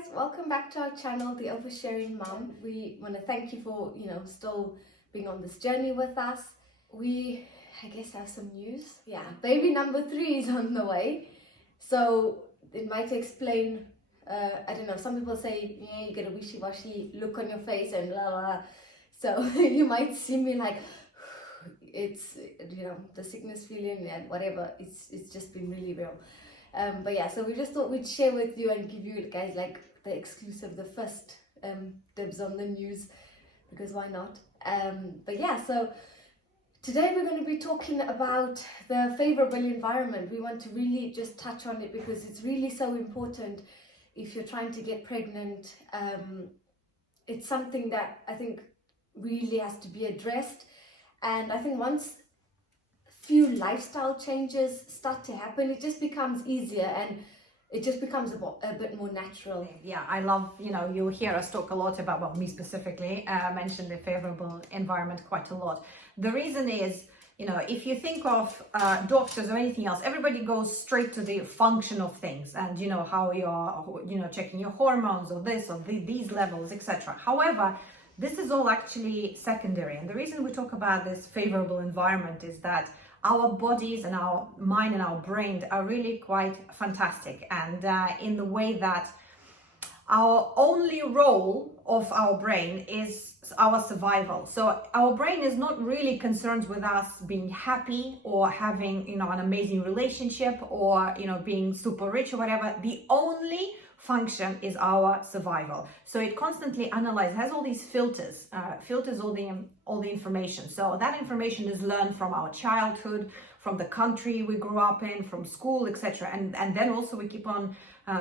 guys, welcome back to our channel, the Oversharing Mum. We want to thank you for, still being on this journey with us. We, I guess, have some news. Yeah, baby number 3 is on the way. So it might explain, I don't know, some people say, yeah, you get a wishy-washy look on your face and blah, blah, blah. So you might see me like, it's, the sickness feeling and whatever, it's just been really real. But yeah, so we just thought we'd share with you and give you guys like the exclusive, the first dibs on the news, because why not? But yeah, so today we're going to be talking about the favourable environment. We want to really just touch on it because it's really so important if you're trying to get pregnant. It's something that I think really has to be addressed, and I think once few lifestyle changes start to happen, it just becomes easier and it just becomes a bit more natural. Yeah, I love, you hear us talk a lot about, well, me specifically, mention the favourable environment quite a lot. The reason is, if you think of doctors or anything else, everybody goes straight to the function of things and, how you're, checking your hormones or this or these levels, etc. However, this is all actually secondary. And the reason we talk about this favourable environment is that our bodies and our mind and our brain are really quite fantastic, and in the way that our only role of our brain is our survival. So our brain is not really concerned with us being happy or having, an amazing relationship or, being super rich or whatever. The only function is our survival. So it constantly analyzes, has all these filters, filters all the information. So that information is learned from our childhood, from the country we grew up in, from school, etc. And then also we keep on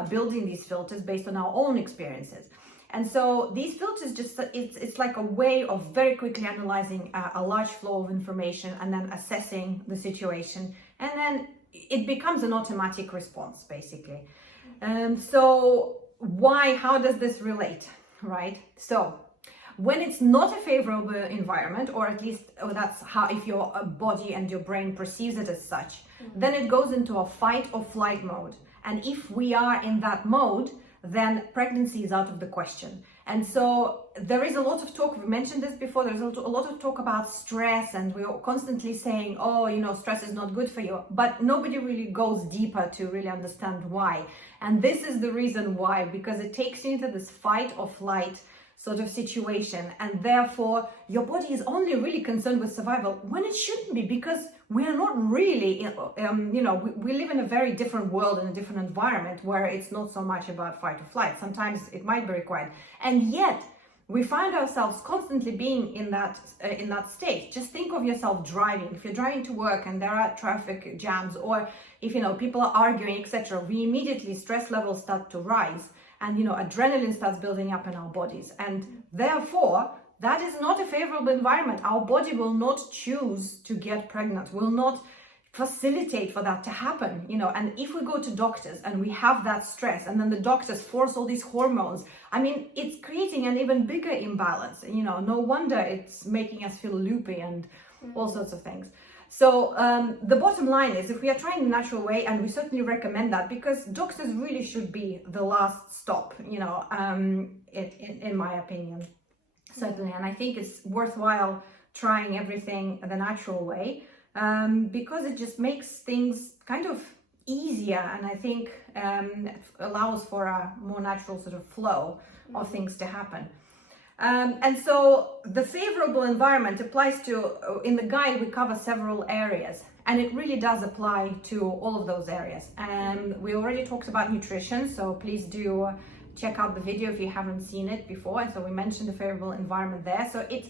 building these filters based on our own experiences. And so these filters it's like a way of very quickly analyzing a large flow of information and then assessing the situation. And then it becomes an automatic response, basically. So how does this relate, right? So when it's not a favorable environment, or at least that's how, if your body and your brain perceives it as such, then it goes into a fight or flight mode. And if we are in that mode, then pregnancy is out of the question. And so there is a lot of talk, we mentioned this before, there's a lot of talk about stress, and we're constantly saying, stress is not good for you, but nobody really goes deeper to really understand why. And this is the reason why, because it takes you into this fight or flight sort of situation, and therefore your body is only really concerned with survival when it shouldn't be, because we are not really, we live in a very different world, in a different environment where it's not so much about fight or flight. Sometimes it might be required, and yet we find ourselves constantly being in that state. Just think of yourself driving. If you're driving to work and there are traffic jams, or if people are arguing, etc., we immediately stress levels start to rise. And adrenaline starts building up in our bodies, and therefore that is not a favorable environment. Our body will not choose to get pregnant, will not facilitate for that to happen. And if we go to doctors and we have that stress, and then the doctors force all these hormones, it's creating an even bigger imbalance. No wonder it's making us feel loopy and all sorts of things. So the bottom line is, if we are trying the natural way, and we certainly recommend that, because doctors really should be the last stop, in my opinion, certainly. And I think it's worthwhile trying everything the natural way, because it just makes things kind of easier, and I think allows for a more natural sort of flow of things to happen. And so the favorable environment applies to, in the guide we cover several areas, and it really does apply to all of those areas. And we already talked about nutrition, so please do check out the video if you haven't seen it before. And so we mentioned the favorable environment there. So it's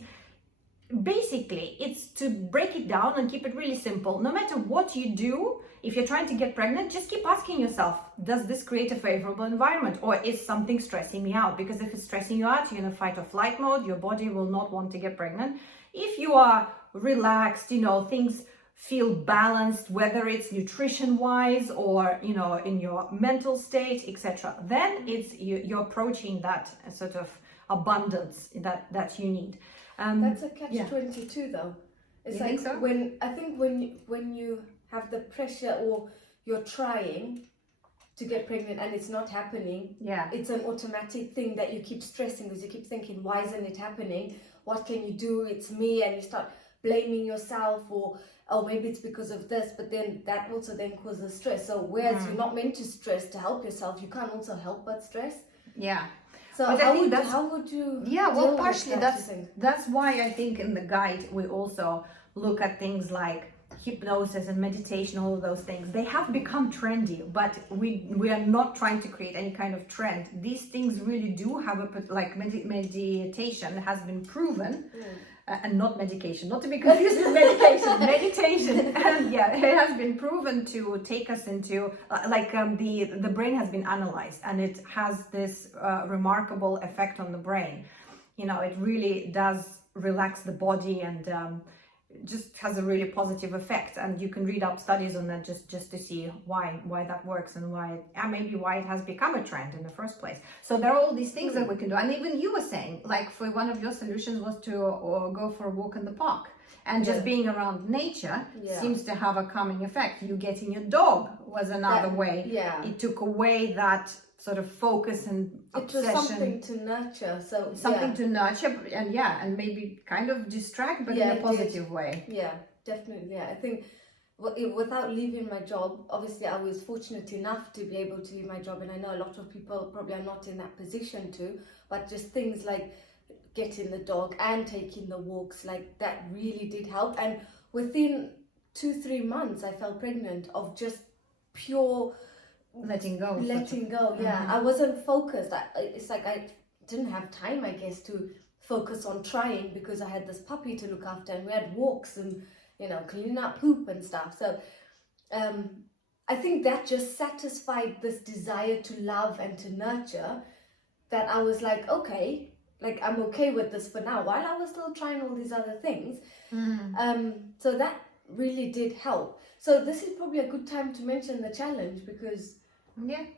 to break it down and keep it really simple. No matter what you do, if you're trying to get pregnant, just keep asking yourself, does this create a favorable environment, or is something stressing me out? Because if it's stressing you out, you're in a fight or flight mode, your body will not want to get pregnant. If you are relaxed, things feel balanced, whether it's nutrition wise or, in your mental state, etc., then you're approaching that sort of abundance that you need. That's a catch-22 though. It's you think so? when you have the pressure, or you're trying to get pregnant and it's not happening, it's an automatic thing that you keep stressing because you keep thinking, why isn't it happening? What can you do? It's me. And you start blaming yourself, or oh, maybe it's because of this, but then that also then causes stress. So whereas you're not meant to stress to help yourself, you can't also help but stress. So how would you well, partially that's why I think in the guide we also look at things like hypnosis and meditation, all of those things. They have become trendy, but we are not trying to create any kind of trend. These things really do have meditation has been proven, and not medication, not to be confused with medication. Meditation, it has been proven to take us into the brain has been analyzed, and it has this remarkable effect on the brain. It really does relax the body and just has a really positive effect, and you can read up studies on that just to see why that works and maybe why it has become a trend in the first place. So there are all these things that we can do, and even you were saying, like, for one of your solutions was to go for a walk in the park, and just being around nature seems to have a calming effect. You getting your dog was another way. It took away that sort of focus and obsession. It was something to nurture. So something to nurture and maybe kind of distract, but in a positive way. Yeah, definitely. I think without leaving my job, obviously I was fortunate enough to be able to leave my job, and I know a lot of people probably are not in that position to, but just things like getting the dog and taking the walks, like that really did help. And within 2-3 months I fell pregnant of just pure letting go. I wasn't focused. It's like I didn't have time, I guess, to focus on trying, because I had this puppy to look after, and we had walks and cleaning up poop and stuff. So I think that just satisfied this desire to love and to nurture, that I was like, okay, like I'm okay with this for now, while I was still trying all these other things. So that really did help. So this is probably a good time to mention the challenge, because absolutely.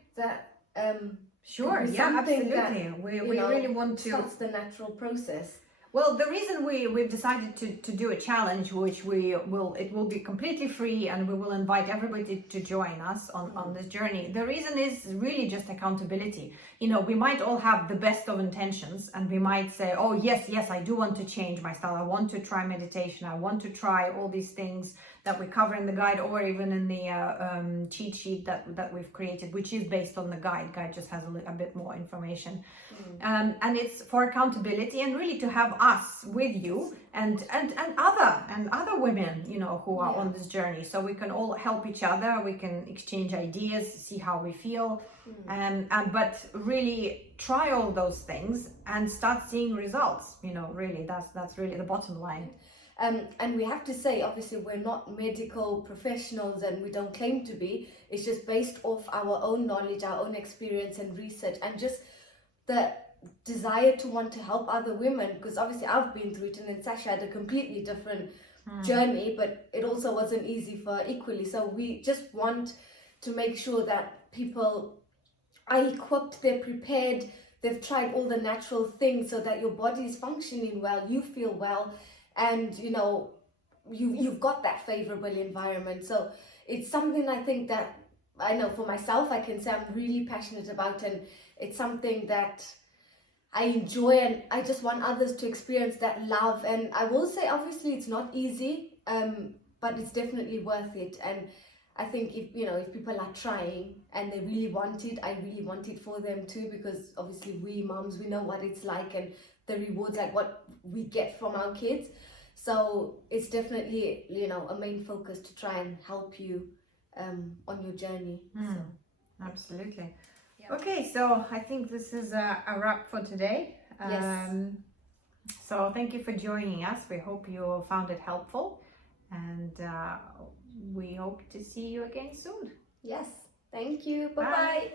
We really want to. That's the natural process. Well, the reason we've decided to do a challenge, which it will be completely free, and we will invite everybody to join us on this journey. The reason is really just accountability. We might all have the best of intentions, and we might say, oh yes, I do want to change my style. I want to try meditation. I want to try all these things that we cover in the guide, or even in the cheat sheet that we've created, which is based on the guide. Guide just has a bit more information. And it's for accountability, and really to have us with you and other women, who are on this journey, so we can all help each other. We can exchange ideas, see how we feel, but really try all those things and start seeing results. Really, that's really the bottom line. And we have to say, obviously, we're not medical professionals, and we don't claim to be. It's just based off our own knowledge, our own experience and research, and just the desire to want to help other women, because obviously I've been through it, and then Sasha had a completely different journey, but it also wasn't easy for her equally. So we just want to make sure that people are equipped, they're prepared, they've tried all the natural things, so that your body is functioning well, you feel well, and you've got that favorable environment. So it's something I think that I know for myself, I can say I'm really passionate about, and it's something that I enjoy, and I just want others to experience that love. And I will say, obviously, it's not easy, but it's definitely worth it. And I think if people are trying and they really want it, I really want it for them too, because obviously we moms, we know what it's like, and the rewards, like what we get from our kids. So it's definitely, a main focus to try and help you on your journey. So. Absolutely. Okay, so I think this is a wrap for today. Yes. So thank you for joining us. We hope you found it helpful, and we hope to see you again soon. Yes, thank you. Bye-bye.